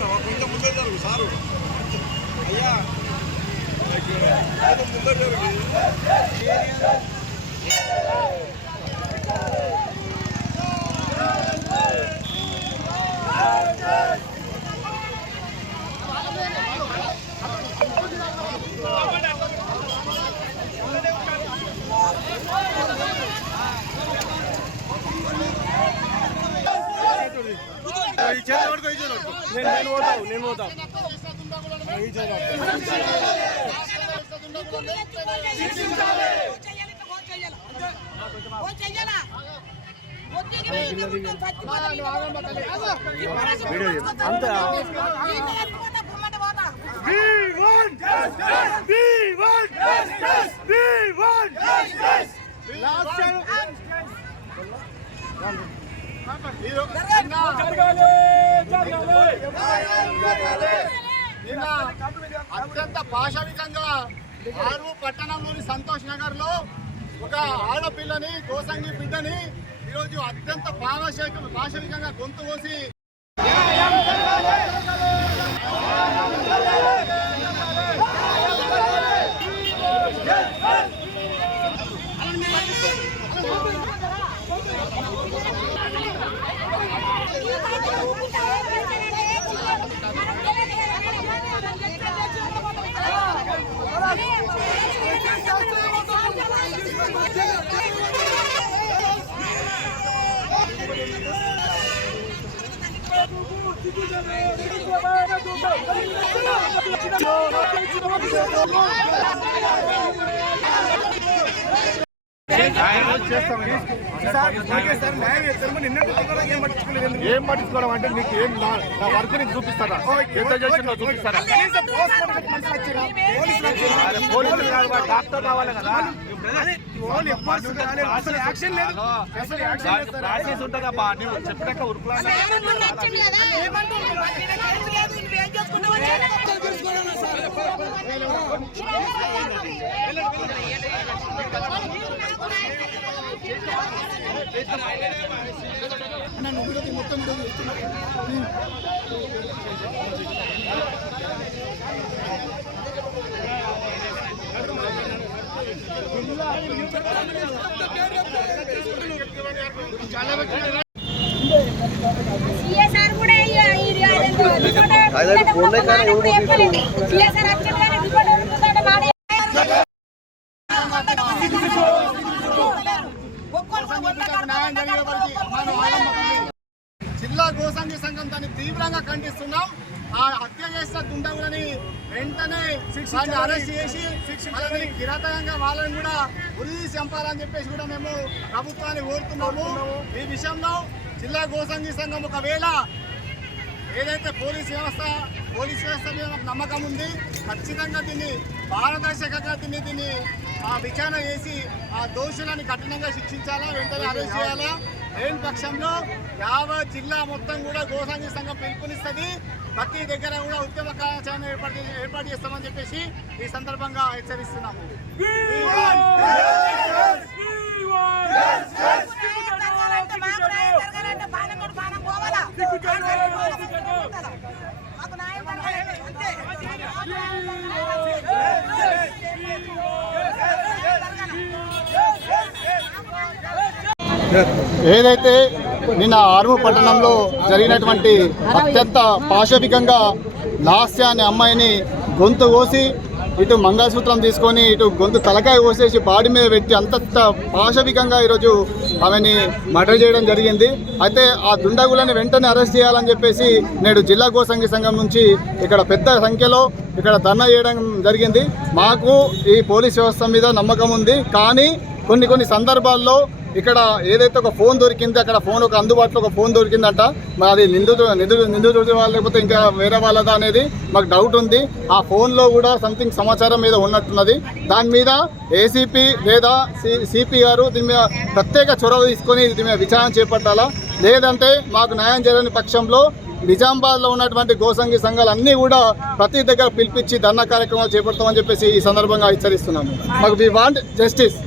కొంచెం ముందే జరుగు సారు అయ్యా ముందే జరుగు నేను పోతా అత్యంత పాశవికంగా ఆర్వు పట్టణంలోని సంతోష్ నగర్ లో ఒక ఆడపిల్లని గోసంగి బిడ్డని ఈరోజు అత్యంత పాశవికంగా గొంతు కోసి ఏం పట్టించుకోవడం అంటే నీకు ఏం నా వర్క్ నీకు చూపిస్తారా ఎంత చేసిందో చూపిస్తారా పోలీసులు కాదు డాక్టర్ కావాలి కదా ఉంటుందబ్బా నువ్వు చెప్పినాక ఉరుకులా మొత్తం జిల్లా గోసంగి సంఘం దాన్ని తీవ్రంగా ఖండిస్తున్నాం. ఆ హత్య చేసిన దుండగులని వెంటనే అరెస్ట్ చేసి వాళ్ళని కిరాతకంగా వాళ్ళని కూడా ఉరి చంపాలని చెప్పేసి కూడా మేము ప్రభుత్వాన్ని కోరుతున్నాము. ఈ విషయంలో జిల్లా గోసంగి సంఘం ఒకవేళ ఏదైతే పోలీస్ వ్యవస్థ మీద నమ్మకం ఉంది, ఖచ్చితంగా దీన్ని పారదర్శకంగా దీన్ని విచారణ చేసి ఆ దోషులను కఠినంగా శిక్షించాలా, వెంటనే అరెస్ట్ చేయాలా. లేని పక్షంలో యావత్ జిల్లా మొత్తం కూడా గోసంగి సంఘం పిలుపునిస్తుంది. ప్రతి దగ్గర కూడా ఉద్యమ కార్యాచరణ ఏర్పాటు చేస్తామని చెప్పేసి ఈ సందర్భంగా హెచ్చరిస్తున్నాము. ఏదైతే నిన్న ఆర్ము పట్టణంలో జరిగినటువంటి అత్యంత పాశవికంగా లాస్య అనే అమ్మాయిని గొంతు కోసి ఇటు మంగళసూత్రం తీసుకొని ఇటు గొంతు తలకాయ కోసేసి బాడీ మీద పెట్టి అంత పాశవికంగా ఈరోజు ఆమెని మర్డర్ చేయడం జరిగింది. అయితే ఆ దుండగులని వెంటనే అరెస్ట్ చేయాలని చెప్పేసి నేడు జిల్లా గోసంగి సంఘం నుంచి ఇక్కడ పెద్ద సంఖ్యలో ఇక్కడ ధర్నా చేయడం జరిగింది. మాకు ఈ పోలీస్ వ్యవస్థ మీద నమ్మకం ఉంది, కానీ కొన్ని సందర్భాల్లో ఇక్కడ ఏదైతే ఒక ఫోన్ దొరికింది, అక్కడ ఫోన్ ఒక అందుబాటులో ఒక ఫోన్ దొరికిందంట. మరి అది నిందితుడు వాళ్ళ లేకపోతే ఇంకా వేరే వాళ్ళదా అనేది మాకు డౌట్ ఉంది. ఆ ఫోన్లో కూడా సంథింగ్ సమాచారం మీద ఉన్నట్టున్నది. దాని మీద ఏసీపీ లేదా సిపి గారు దీని మీద ప్రత్యేక చొరవ తీసుకొని దీని మీద విచారణ చేపట్టాలా. లేదంటే మాకు న్యాయం జరగని పక్షంలో నిజామాబాద్లో ఉన్నటువంటి గోసంగి సంఘాలన్నీ కూడా ప్రతి దగ్గర పిలిపించి ధర్నా కార్యక్రమాలు చేపడతామని చెప్పేసి ఈ సందర్భంగా హెచ్చరిస్తున్నాము. మాకు వి వాంట్ జస్టిస్.